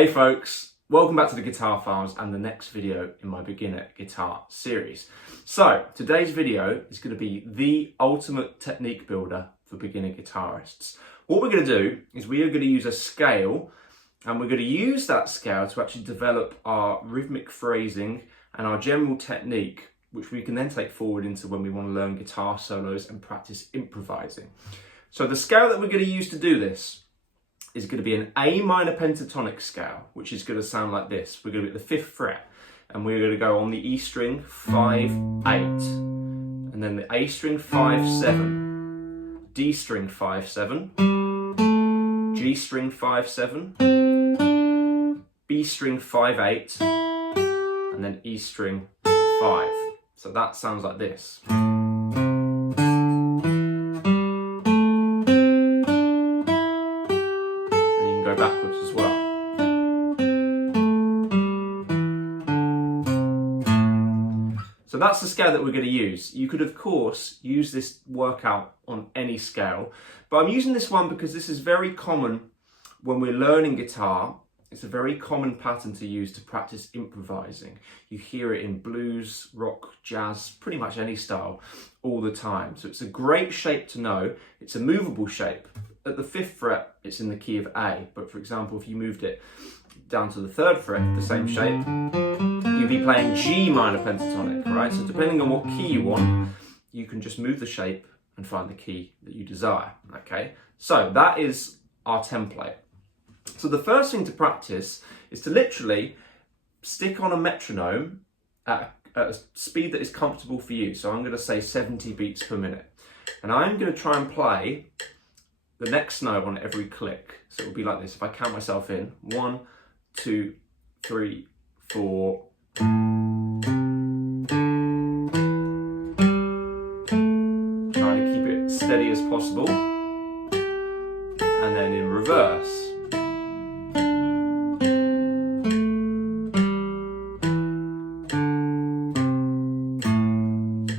Hey folks, welcome back to the Guitar Files and the next video in my beginner guitar series. So today's video is going to be the ultimate technique builder for beginner guitarists. What we're going to do is we are going to use a scale, and we're going to use that scale to actually develop our rhythmic phrasing and our general technique, which we can then take forward into when we want to learn guitar solos and practice improvising. So the scale that we're going to use to do this is going to be an A minor pentatonic scale, which is going to sound like this. We're going to be at the 5th fret, and we're going to go on the E string 5, 8, and then the A string 5, 7, D string 5, 7, G string 5, 7, B string 5, 8, and then E string 5. So that sounds like this. Backwards as well. So that's the scale that we're going to use. You could of course use this workout on any scale, but I'm using this one because this is very common when we're learning guitar. It's a very common pattern to use to practice improvising. You hear it in blues, rock, jazz, pretty much any style all the time. So it's a great shape to know. It's a movable shape. At the 5th fret, it's in the key of A, but for example, if you moved it down to the 3rd fret, the same shape, you'd be playing G minor pentatonic, right? So depending on what key you want, you can just move the shape and find the key that you desire, okay? So that is our template. So the first thing to practice is to literally stick on a metronome at a speed that is comfortable for you. So I'm going to say 70 beats per minute. And I'm going to try and play the next note on every click. So it'll be like this. If I count myself in, 1, 2, 3, 4. Trying to keep it steady as possible. And then in reverse.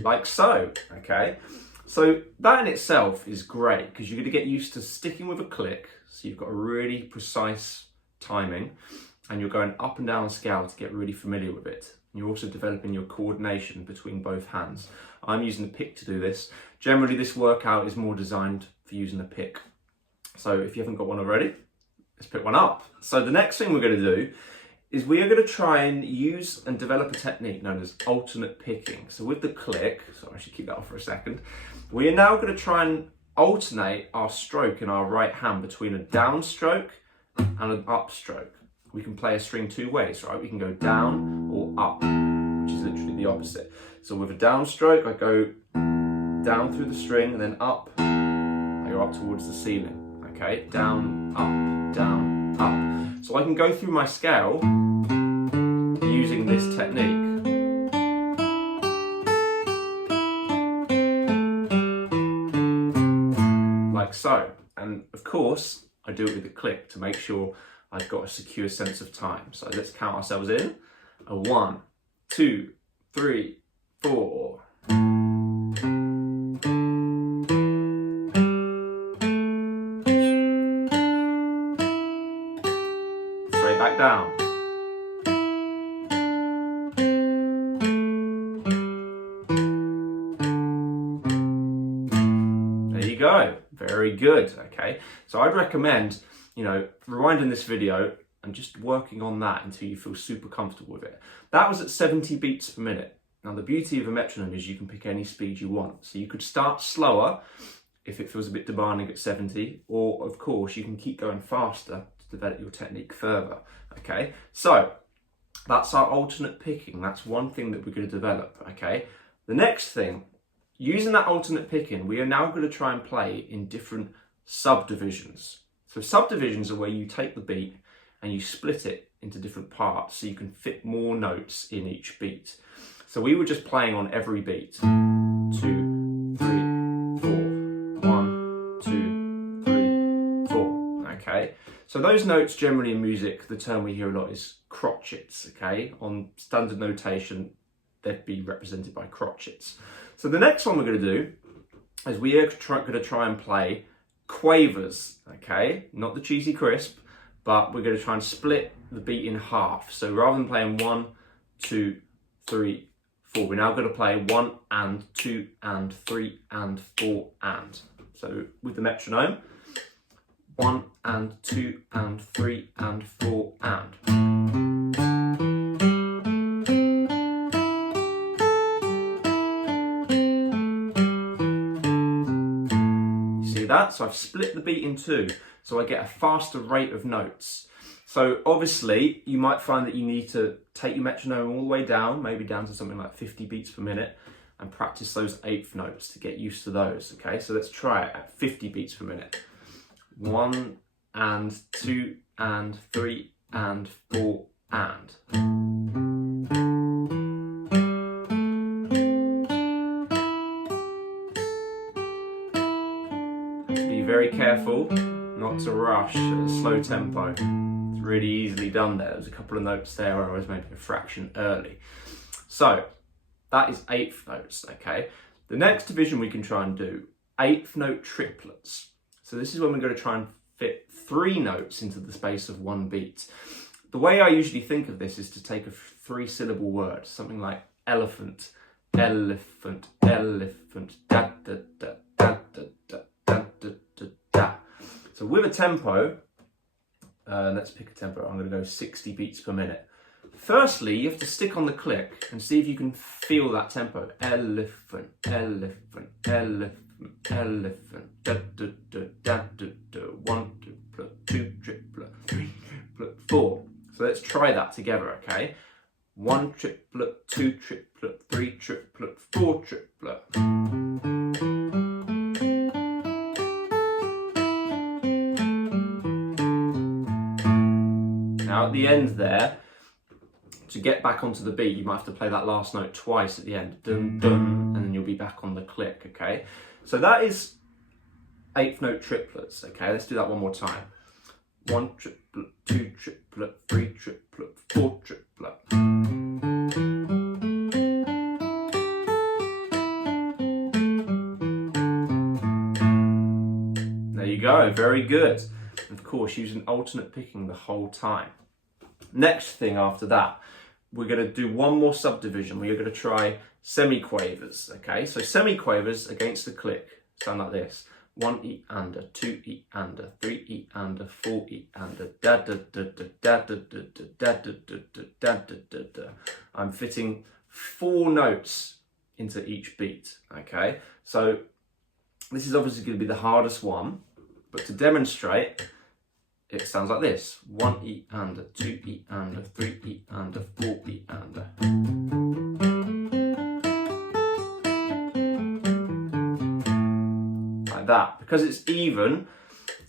Like so, okay? So that in itself is great because you're going to get used to sticking with a click. So you've got a really precise timing and you're going up and down a scale to get really familiar with it. You're also developing your coordination between both hands. I'm using the pick to do this. Generally, this workout is more designed for using the pick. So if you haven't got one already, let's pick one up. So the next thing we're going to do is we are going to try and use and develop a technique known as alternate picking. So with the click, so I should keep that off for a second, we are now going to try and alternate our stroke in our right hand between a down stroke and an up stroke. We can play a string two ways, right? We can go down or up, which is literally the opposite. So with a down stroke, I go down through the string, and then up, I go up towards the ceiling, okay? Down, up. So I can go through my scale using this technique. Like so. And of course, I do it with a click to make sure I've got a secure sense of time. So let's count ourselves in. 1, 2, 3, 4. Straight back down. There you go. Very good. Okay. So I'd recommend, rewinding this video and just working on that until you feel super comfortable with it. That was at 70 beats per minute. Now the beauty of a metronome is you can pick any speed you want. So you could start slower if it feels a bit demanding at 70, or of course you can keep going faster to develop your technique further. Okay, so that's our alternate picking. That's one thing that we're going to develop. Okay, the next thing, using that alternate picking, we are now going to try and play in different subdivisions. So subdivisions are where you take the beat and you split it into different parts so you can fit more notes in each beat. So we were just playing on every beat. 2, 3, 4. 1, 2, 3, 4. Okay. So those notes generally in music, the term we hear a lot is crotchets. Okay. On standard notation, they'd be represented by crotchets. So the next one we're going to do is we are going to try and play quavers. Okay. Not the cheesy crisp, but we're going to try and split the beat in half. So rather than playing 1, 2, 3, 4, we're now going to play 1 and 2 and 3 and 4 and. So with the metronome, 1 and 2 and 3 and 4 and. That. So I've split the beat in two, so I get a faster rate of notes. So obviously you might find that you need to take your metronome all the way down, maybe down to something like 50 beats per minute, and practice those eighth notes to get used to those. Okay, so let's try it at 50 beats per minute. 1 and 2 and 3 and 4 and. Very careful not to rush at a slow tempo. It's really easily done there. There's a couple of notes there where I was maybe a fraction early. So that is eighth notes, okay? The next division we can try and do, eighth note triplets. So this is when we're going to try and fit 3 notes into the space of 1 beat. The way I usually think of this is to take a 3-syllable word, something like elephant, elephant, elephant, da da da da da da. So with a tempo, let's pick a tempo. I'm going to go 60 beats per minute. Firstly, you have to stick on the click and see if you can feel that tempo. Elephant, elephant, elephant, elephant, da da da da da da. 1 triplet, 2 triplet, 3 triplet, 4. So let's try that together, okay? 1 triplet, 2 triplet, 3 triplet, 4 triplet. Now at the end there, to get back onto the beat, you might have to play that last note twice at the end, dun dun, and then you'll be back on the click, okay? So that is eighth note triplets, okay? Let's do that one more time. 1 triplet, 2 triplet, 3 triplet, 4 triplet. There you go, very good. And of course, using alternate picking the whole time. Next thing after that, we're going to do one more subdivision. We're going to try semiquavers, okay? So semiquavers against the click sound like this. 1 E and a, 2 E and a, 3 E and a, 4 E and a, da da da da da da da da da da da da da da. I'm fitting 4 notes into each beat, okay? So this is obviously going to be the hardest one, but to demonstrate, it sounds like this. 1 E and a, 2 E and a, 3 E and a, 4 E and a. Like that. Because it's even,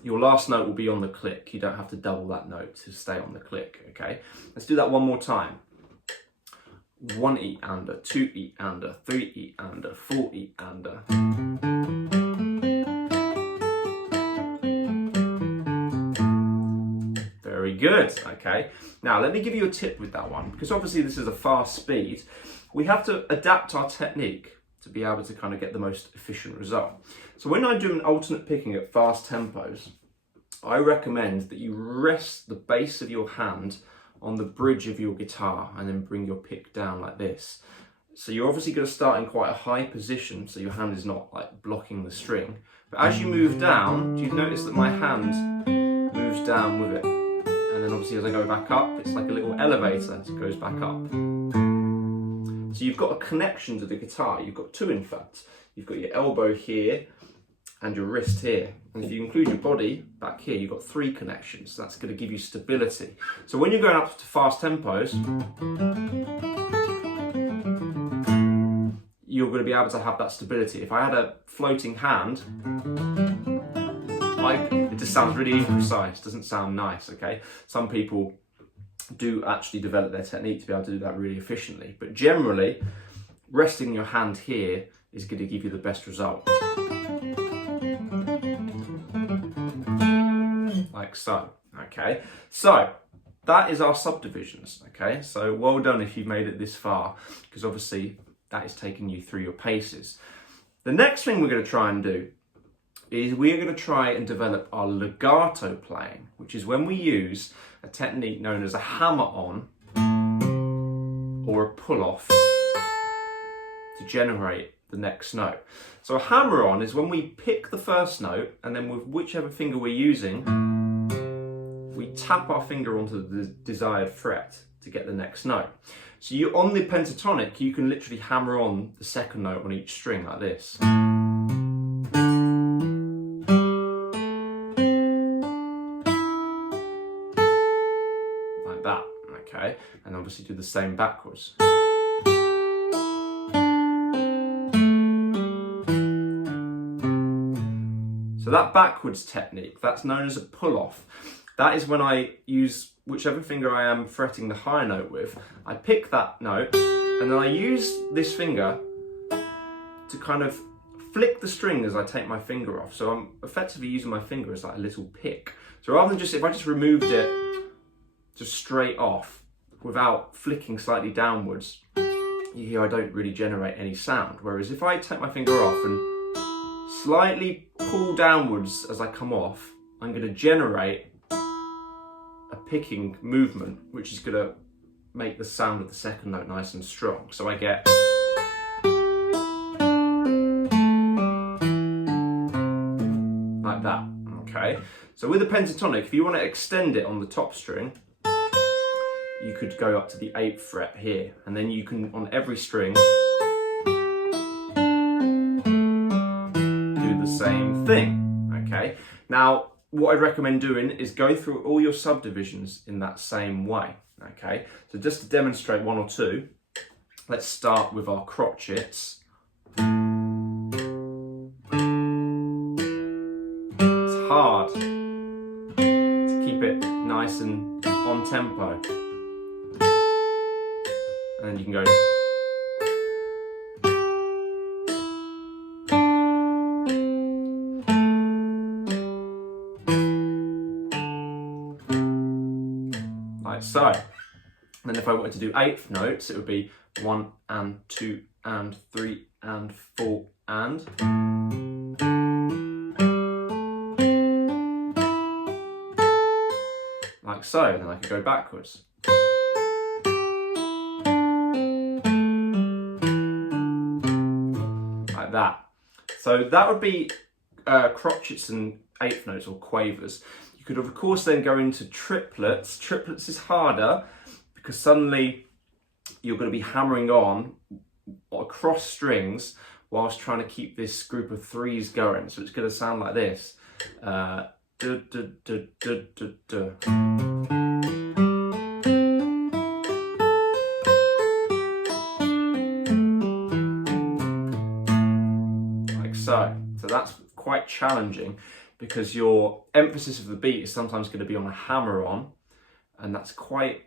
your last note will be on the click. You don't have to double that note to stay on the click, okay? Let's do that one more time. 1 E and a, 2 E and a, 3 E and a, 4 E and a. Very good, okay. Now let me give you a tip with that one, because obviously this is a fast speed. We have to adapt our technique to be able to kind of get the most efficient result. So when I do an alternate picking at fast tempos, I recommend that you rest the base of your hand on the bridge of your guitar and then bring your pick down like this. So you're obviously going to start in quite a high position, so your hand is not like blocking the string. But as you move down, you've noticed that my hand moves down with it. And then obviously as I go back up, it's like a little elevator as it goes back up. So you've got a connection to the guitar. You've got 2 in fact. You've got your elbow here and your wrist here. And if you include your body back here, you've got 3 connections. So that's going to give you stability. So when you're going up to fast tempos, you're going to be able to have that stability. If I had a floating hand, it just sounds really imprecise, doesn't sound nice, okay? Some people do actually develop their technique to be able to do that really efficiently, but generally, resting your hand here is going to give you the best result. Like so, okay? So, that is our subdivisions, okay? So, well done if you've made it this far, because obviously that is taking you through your paces. The next thing we're going to try and do is we're going to try and develop our legato playing, which is when we use a technique known as a hammer-on or a pull-off to generate the next note. So a hammer-on is when we pick the first note, and then with whichever finger we're using, we tap our finger onto the desired fret to get the next note. So you, on the pentatonic, you can literally hammer on the second note on each string like this. Like that, okay? And obviously do the same backwards. So that backwards technique, that's known as a pull-off. That is when I use whichever finger I am fretting the high note with. I pick that note and then I use this finger to kind of flick the string as I take my finger off. So I'm effectively using my finger as like a little pick. So rather than just, if I just removed it just straight off without flicking slightly downwards, you hear I don't really generate any sound. Whereas if I take my finger off and slightly pull downwards as I come off, I'm going to generate a picking movement, which is going to make the sound of the second note nice and strong. So I get like that, okay? So with a pentatonic, if you want to extend it on the top string, you could go up to the 8th fret here, and then you can, on every string, do the same thing, okay? Now, what I'd recommend doing is go through all your subdivisions in that same way, okay? So just to demonstrate one or two, let's start with our crotchets. It's hard to keep it nice and on tempo. And then you can go. Like so. And then if I wanted to do 8th notes, it would be 1 and 2 and 3 and 4 and. Like so, then I could go backwards. Like that. So that would be crotchets and 8th notes or quavers. You could of course then go into triplets. Triplets is harder because suddenly you're going to be hammering on across strings whilst trying to keep this group of threes going. So it's going to sound like this. Like so. So that's quite challenging because your emphasis of the beat is sometimes going to be on a hammer on, and that's quite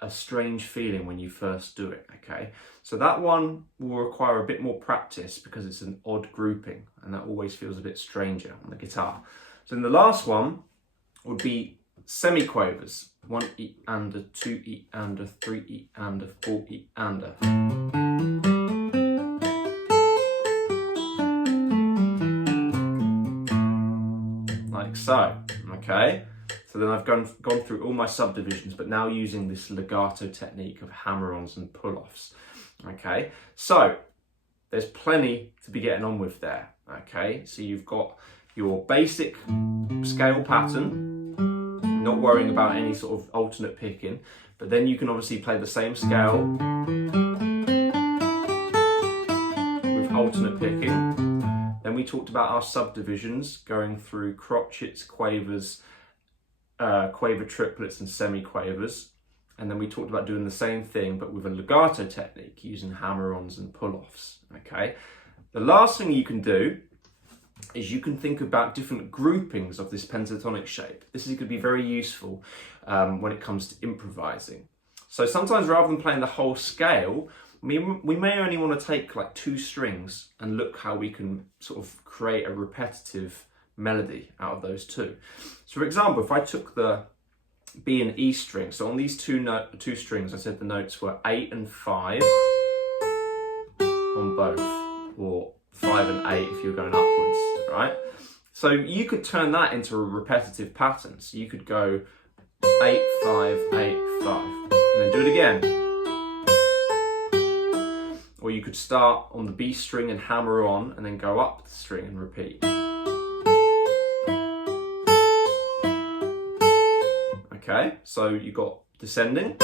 a strange feeling when you first do it, okay? So that one will require a bit more practice because it's an odd grouping, and that always feels a bit stranger on the guitar. So then the last one would be semiquavers. 1 E and a 2 E and a 3 E and a 4 E and a. Like so, okay? So then I've gone through all my subdivisions, but now using this legato technique of hammer-ons and pull-offs, okay? So there's plenty to be getting on with there, okay? So you've got your basic scale pattern, not worrying about any sort of alternate picking, but then you can obviously play the same scale with alternate picking. Then we talked about our subdivisions, going through crotchets, quavers, quaver triplets and semi-quavers. And then we talked about doing the same thing, but with a legato technique, using hammer-ons and pull-offs, okay? The last thing you can do is you can think about different groupings of this pentatonic shape. This is going to be very useful when it comes to improvising. So sometimes rather than playing the whole scale, we may only want to take like 2 strings and look how we can sort of create a repetitive melody out of those 2. So for example, if I took the B and E string, so on these two strings, I said the notes were 8 and 5 on both, or 5 and 8 if you're going upwards, right? So you could turn that into a repetitive pattern. So you could go 8, 5, 8, 5, and then do it again. Or you could start on the B string and hammer on, and then go up the string and repeat. Okay, so you got descending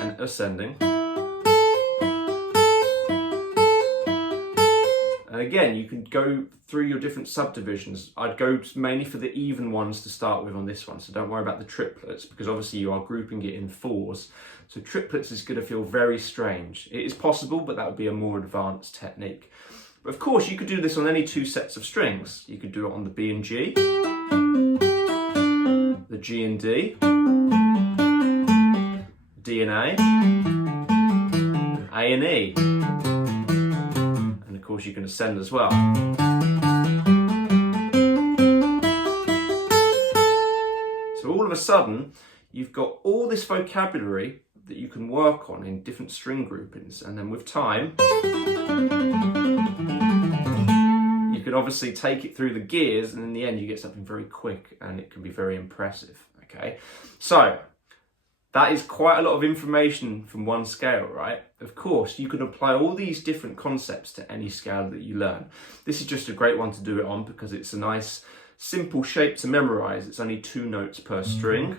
and ascending. And again, you can go through your different subdivisions. I'd go mainly for the even ones to start with on this one, so don't worry about the triplets, because obviously you are grouping it in 4s. So triplets is going to feel very strange. It is possible, but that would be a more advanced technique. But of course, you could do this on any 2 sets of strings. You could do it on the B and G, the G and D, D and A and E. And of course, you can ascend as well. So all of a sudden, you've got all this vocabulary that you can work on in different string groupings, and then with time, you can obviously take it through the gears, and in the end you get something very quick and it can be very impressive. Okay, so that is quite a lot of information from one scale, right? Of course, you can apply all these different concepts to any scale that you learn. This is just a great one to do it on because it's a nice simple shape to memorize. It's only 2 notes per string,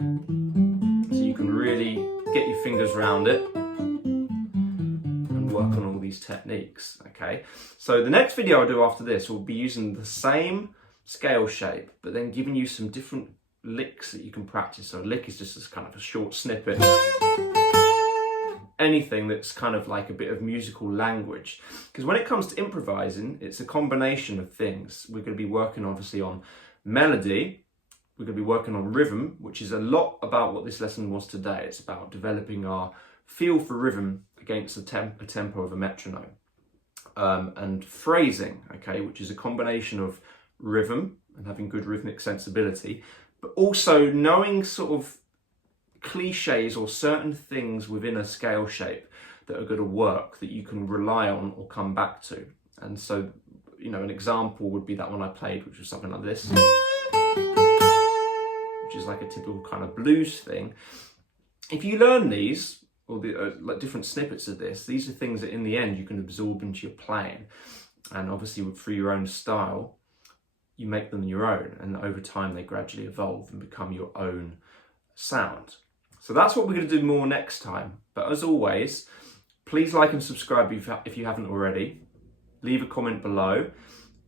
so you can really get your fingers around it and work on all these techniques. Okay, so the next video I'll do after this will be using the same scale shape, but then giving you some different licks that you can practice. So a lick is just this kind of a short snippet. Anything that's kind of like a bit of musical language. Because when it comes to improvising, it's a combination of things. We're going to be working obviously on melody, we're going to be working on rhythm, which is a lot about what this lesson was today. It's about developing our feel for rhythm against the tempo of a metronome. And phrasing, okay, which is a combination of rhythm and having good rhythmic sensibility, but also knowing sort of cliches or certain things within a scale shape that are going to work, that you can rely on or come back to. And so, you know, an example would be that one I played, which was something like this, which is like a typical kind of blues thing. If you learn these, or the like different snippets of this, these are things that in the end you can absorb into your playing. And obviously through your own style, you make them your own, and over time they gradually evolve and become your own sound. So that's what we're going to do more next time. But as always, please like and subscribe if you haven't already. Leave a comment below.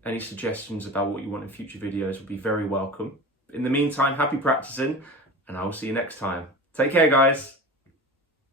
Any suggestions about what you want in future videos will be very welcome. In the meantime, happy practicing, and I will see you next time. Take care, guys.